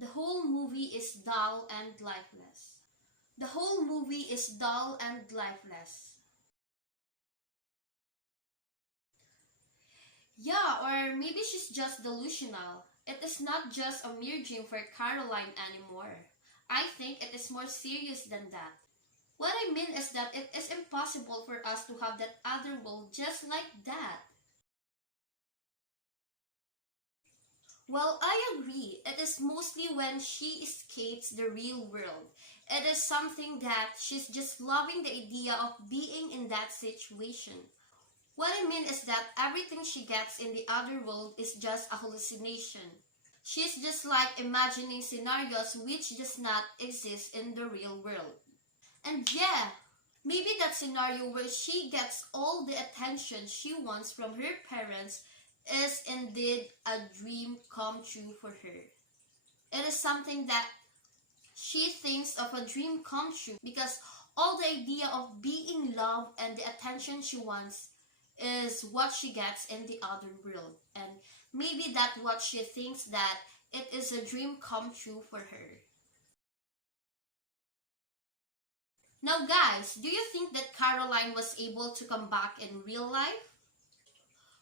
The whole movie is dull and lifeless. The whole movie is dull and lifeless. Yeah, or maybe she's just delusional. It is not just a mere dream for Caroline anymore. I think it is more serious than that. What I mean is that it is impossible for us to have that other world just like that. Well, I agree. It is mostly when she escapes the real world. It is something that she's just loving the idea of being in that situation. What I mean is that everything she gets in the other world is just a hallucination. She's just like imagining scenarios which does not exist in the real world. And yeah, maybe that scenario where she gets all the attention she wants from her parents is indeed a dream come true for her. It is something that she thinks of a dream come true because all the idea of being loved and the attention she wants is what she gets in the other world. And maybe that's what she thinks that it is a dream come true for her. Now guys, do you think that Caroline was able to come back in real life?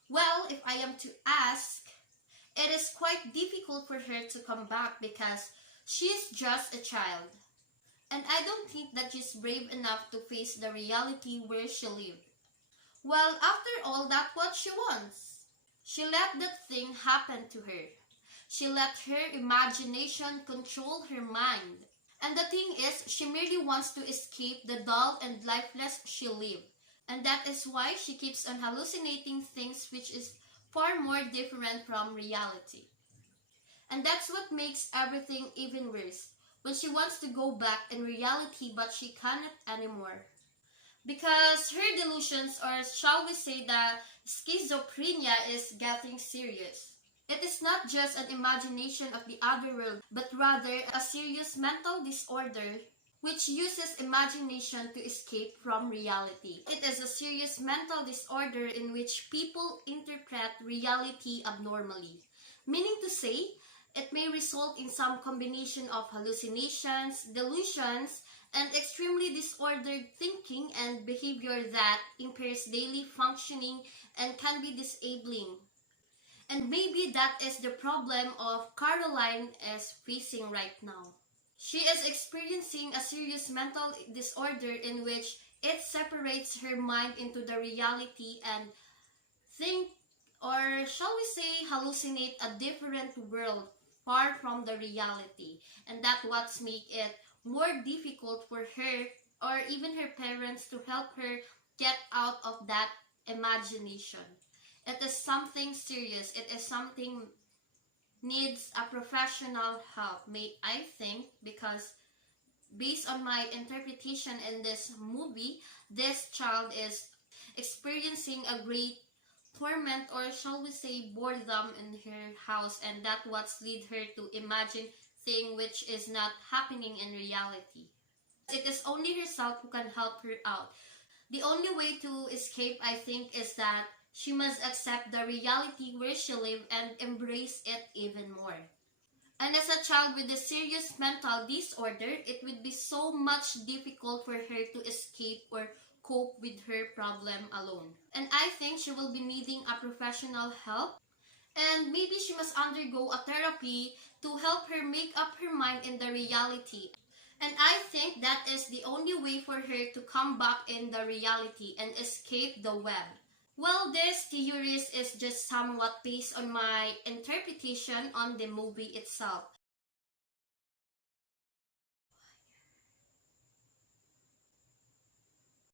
Well, if I am to ask, it is quite difficult for her to come back because she is just a child. And I don't think that she's brave enough to face the reality where she lived. Well, after all, that's what she wants. She let that thing happen to her. She let her imagination control her mind. And the thing is, she merely wants to escape the dull and lifeless she lived. And that is why she keeps on hallucinating things which is far more different from reality. And that's what makes everything even worse, when she wants to go back in reality but she cannot anymore. Because her delusions, or shall we say that schizophrenia, is getting serious. It is not just an imagination of the other world, but rather a serious mental disorder which uses imagination to escape from reality. It is a serious mental disorder in which people interpret reality abnormally. Meaning to say, it may result in some combination of hallucinations, delusions, and extremely disordered thinking and behavior that impairs daily functioning and can be disabling. And maybe that is the problem of Caroline is facing right now. She is experiencing a serious mental disorder in which it separates her mind into the reality and think, or shall we say, hallucinate a different world far from the reality. And that's what makes it more difficult for her or even her parents to help her get out of that imagination. It is something serious. It is something needs a professional help, may I think, because based on my interpretation in this movie, this child is experiencing a great torment, or shall we say boredom, in her house, and that what's lead her to imagine thing which is not happening in reality. It is only herself who can help her out. The only way to escape, I think, is that she must accept the reality where she lives and embrace it even more. And as a child with a serious mental disorder, it would be so much difficult for her to escape or cope with her problem alone. And I think she will be needing a professional help. And maybe she must undergo a therapy to help her make up her mind in the reality. And I think that is the only way for her to come back in the reality and escape the web. Well, this theories is just somewhat based on my interpretation on the movie itself.